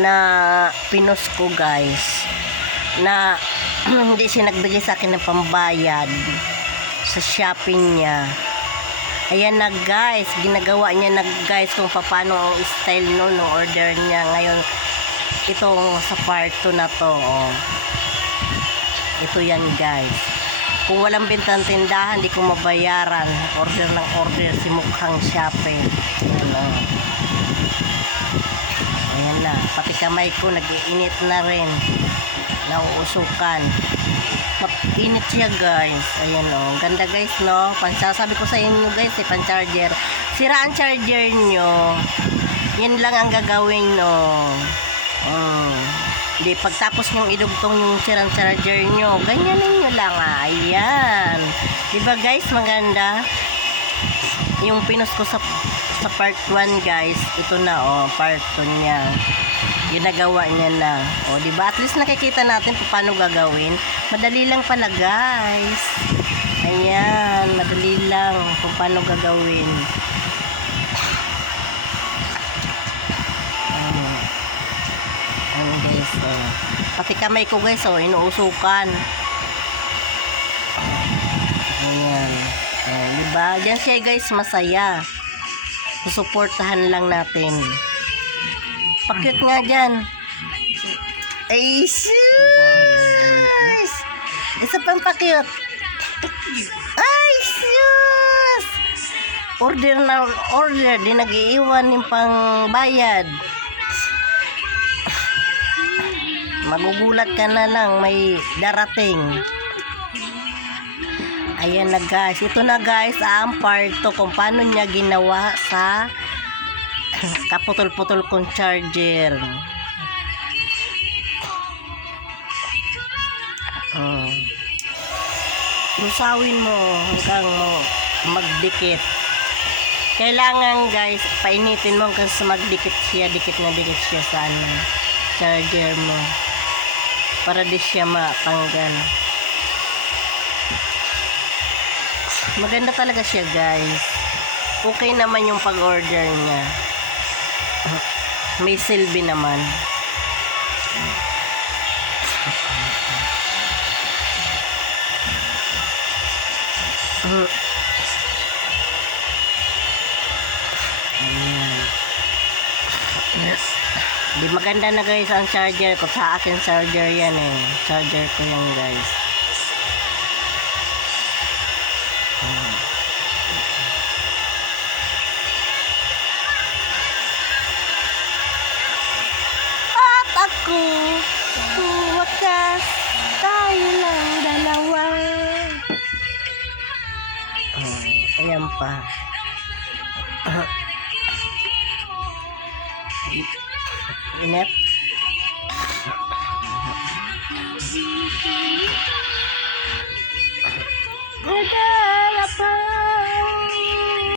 na pinos ko guys, na hindi siya nagbigay sa akin ng pambayad sa shopping niya. Ayan na guys, ginagawa niya na guys kung paano ang style no, no order niya ngayon. Itong sa part 2 na to, oh. Ito yan guys. Kung walang bintang tindahan, di ko mabayaran. Order ng order si mukhang shopping. Ano. Ayan na, pati kamay ko nag-iinit na rin. Nauusukan. Init siya guys. Ayan o. Ganda guys no. Sabi ko sa inyo guys pan-charger. Sira ang charger nyo. Yan lang ang gagawin no. Di pagtapos nyong idugtong yung sirang charger nyo, ganyanin nyo lang. Ayan. Diba guys maganda? Yung pinos ko sa part 1 guys. Ito na o. Part 2 niya. Ginagawa niya na. O, diba? At least nakikita natin paano gagawin. Madali lang pala, guys. Ayan. Madali lang kung paano gagawin. Ayan, guys. Pati kamay ko, guys, inuusukan. Ayan. Ayan, diba? Diyan siya, guys, masaya. Susuportahan lang natin. Pakit nga dyan. Ay, sus! Isa pang pakit. Ay, sus! Order na order. Di nag-iiwan yung pang bayad. Magugulat ka na lang. May darating. Ayan na guys. Ito na guys. Ang part 2 kung paano niya ginawa sa kaputol-putol kong charger. Lusawin mo hanggang magdikit. Kailangan guys, painitin mo hanggang sa magdikit siya, dikit na dikit siya sa charger mo. Para di siya matanggal. Maganda talaga siya guys. Okay naman yung pag-order niya. May silbi naman. Di maganda na guys ang charger ko. Sa akin charger yan eh. Charger ko yan guys. Ako, wakas, tayo lang dalawa. Ayan pa. Inep.